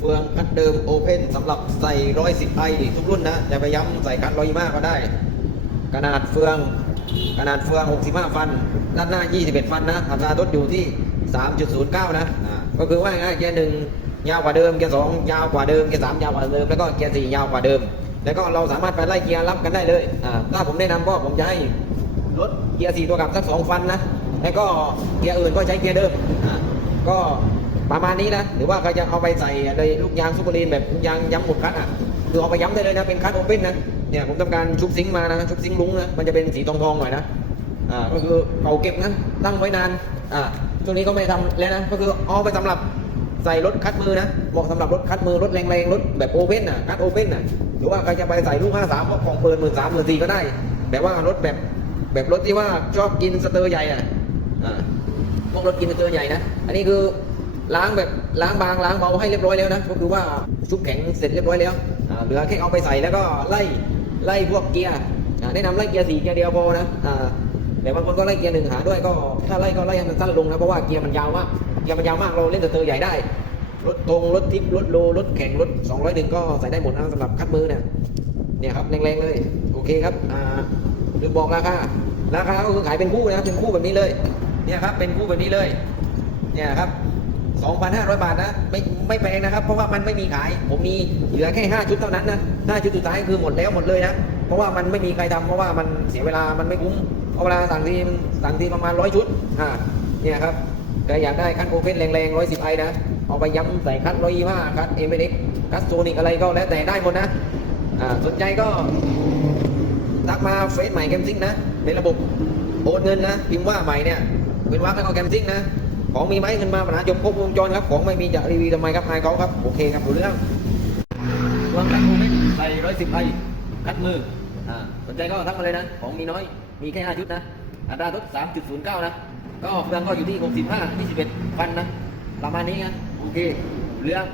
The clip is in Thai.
เฟืองคัดเดิมโอเพนสำหรับใส่ร้อยสิบไอทุกรุ่นนะอย่าไปย้ำใส่คัดร้อยมากก็ได้ ขนาดเฟืองขนาดเฟือง 65 ฟัน ด้านหน้า 21 ฟันนะอัตราลดอยู่ที่ 3.09 นะอ่าก็คือว่าง่ายเกียร์หนึ่งยาวกว่าเดิม เกียร์สองยาวกว่าเดิม เกียร์สามยาวกว่าเดิม แล้วก็เกียร์สี่ยาวกว่าเดิม แล้วก็เราสามารถไปไล่เกียร์รับกันได้เลย ถ้าผมแนะนำก็ผมจะให้ลดเกียร์สี่ตัวกลับสักสองฟันนะ แล้วก็เกียร์อื่นก็ใช้เกียร์เดิม ก็ ประมาณนี้นะหรือว่าใครจะเอาไปใส่ในลูกยางซูเปอร์ลีนแบบยางย้ำหมดคัดอะคือเอาไปย้ำได้เลยนะเป็นคัดโอเพ่นนะเนี่ยผมทำการชุบซิงค์มานะชุบซิงค์ลุงนะมันจะเป็นสีทองทองหน่อยนะอ่าก็คือเก่าเก็บนะตั้งไว้นานอ่าช่วงนี้ก็ไม่ทำแล้วนะก็คือเอาไปสำหรับใส่รถคัดมือนะเหมาะสำหรับรถคัดมือรถแรงๆรถแบบโอเพ่นอะคัดโอเพ่นอะหรือว่าใครจะไปใส่ลูก 53ก็ของเปิดหมื่นสามหมื่นสี่ก็ได้ แบบว่ารถแบบแบบรถที่ว่าชอบกินสเตอร์ใหญ่อะอ่าพวกรถกินสเตอร์ใหญ่นะ อันนี้คือ ล้างแบบล้างบางล้างเบาให้เรียบร้อยแล้วนะก็คือว่าชุบแข็งเสร็จเรียบร้อยแล้วเหลือแค่เอาไปใส่แล้วก็ไล่ไล่พวกเกียร์แนะนำไล่เกียร์สี่เกียร์เดียวพอนะแต่บางคนก็ไล่เกียร์หนึ่งหาด้วยก็ถ้าไล่ก็ไล่ให้มันสั้นลงนะเพราะว่าเกียร์มันยาวมากเกียร์มันยาวมากเราเล่นสเตอร์ใหญ่ได้รถตรงรถทิปรถโลรถแข่งรถ200หนึ่งก็ใส่ได้หมดนะสำหรับคัดมือเนี่ยเนี่ยครับแรงๆเลยโอเคครับอ่าลืมบอกราคาราคาก็คือขายเป็นคู่นะเป็นคู่แบบนี้เลยเนี่ยครับเป็นคู่แบบนี้เลยเนี่ยครับ 2,500 บาทนะ ไม่ไม่แพงนะครับ เพราะว่ามันไม่มีขาย ผมมีเหลือแค่ 5 ชุดเท่านั้นนะ5ชุดสุดท้ายคือหมดแล้วหมดเลยนะ เพราะว่ามันไม่มีใครทำเพราะว่ามันเสียเวลา มันไม่คุ้มเพราเวลาสั่งทีสั่งทีประมาณ100ชุดอ่าเนี่ยครับใครอยากได้คันโอเพนแรงๆ110ไอนะ เอาไปย้ำใส่คัน125คันเอ็มเอ็กคันโซนิกอะไรก็แล้วแต่ได้หมดนะอ่าสนใจก็ทักมาเฟซใหม่แกมซิ่งนะ ในระบบโอนเงินนะ พิมพ์ว่าใหม่เนี่ยเป็นวักแล้วก็แกมซิ่งนะ ของมีไหมเงินมาปัญหาจบครบวงจรครับ ของไม่มีจะรีวิวทำไมครับนายเขาครับโอเคครับดูเรื่องวางคัดโมเมนต์ใส่ร้อยสิบไอคัดมืออ่าสนใจก็ทักมาเลยนะ ของมีน้อยมีแค่ห้าชุดนะอัตราทดสามจุดศูนย์เก้านะก็เฟืองก็อยู่ที่หกสิบห้ายี่สิบเอ็ดพันนะประมาณนี้นะโอเคเรื่อง